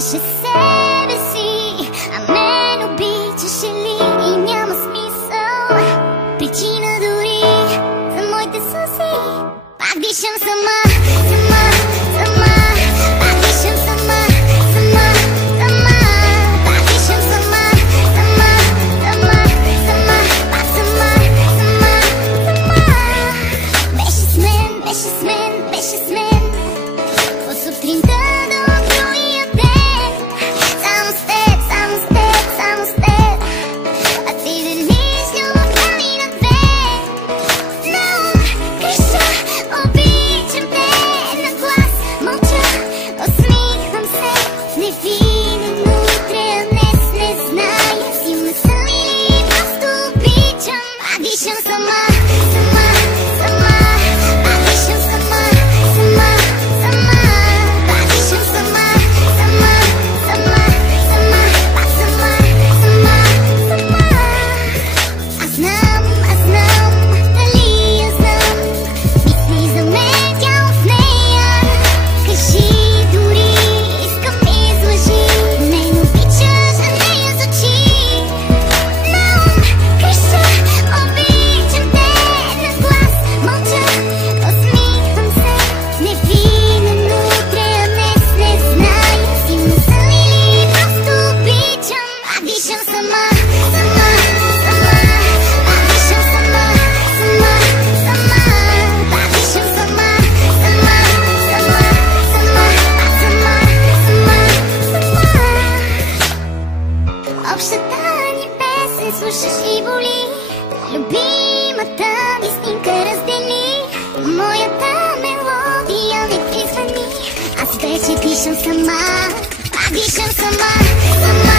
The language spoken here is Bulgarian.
обичаше себе си, а мен обичаше ли и няма смисъл. Причина дори за моите сълзи. Пак дишам сама, сама, сама. Пак дишам сама, сама, сама. Пак дишам сама, сама, сама, сама. Пак сама, сама, сама. Беше с мен, беше с мен, беше с мен. От сутринта до другия ден. Само с теб, само с теб, само с теб. А ти делиш любовта ми на две. Знам, греша, обичам те на глас. Мълча, усмихвам се. Невинен утре, а днес не зная. Силна съм или просто обичам. А дишам сама, сама, сама. А дишам сама, сама, сама. А дишам сама, сама, сама, сама. Пак сама, сама, сама. Аз знам дали я знам. Мисли за мен, тя в нея. Кажи дори, искам излъжи. Не обичаш, а не я звучи. Знам, греша, обичам те на глас. Мълча, усмихвам се. Невинен утре, а днес не зная. Силна съм или просто обичам. А дишам сама, сама, сама. А дишам сама, сама, сама. А дишам сама, сама, сама, сама. А сама, сама, сама. Общата ни песен слушаш и боли. Любимата ми снимка раздели. Моята мелодия ми призвани. Аз вече дишам сама. Пак дишам сама, сама.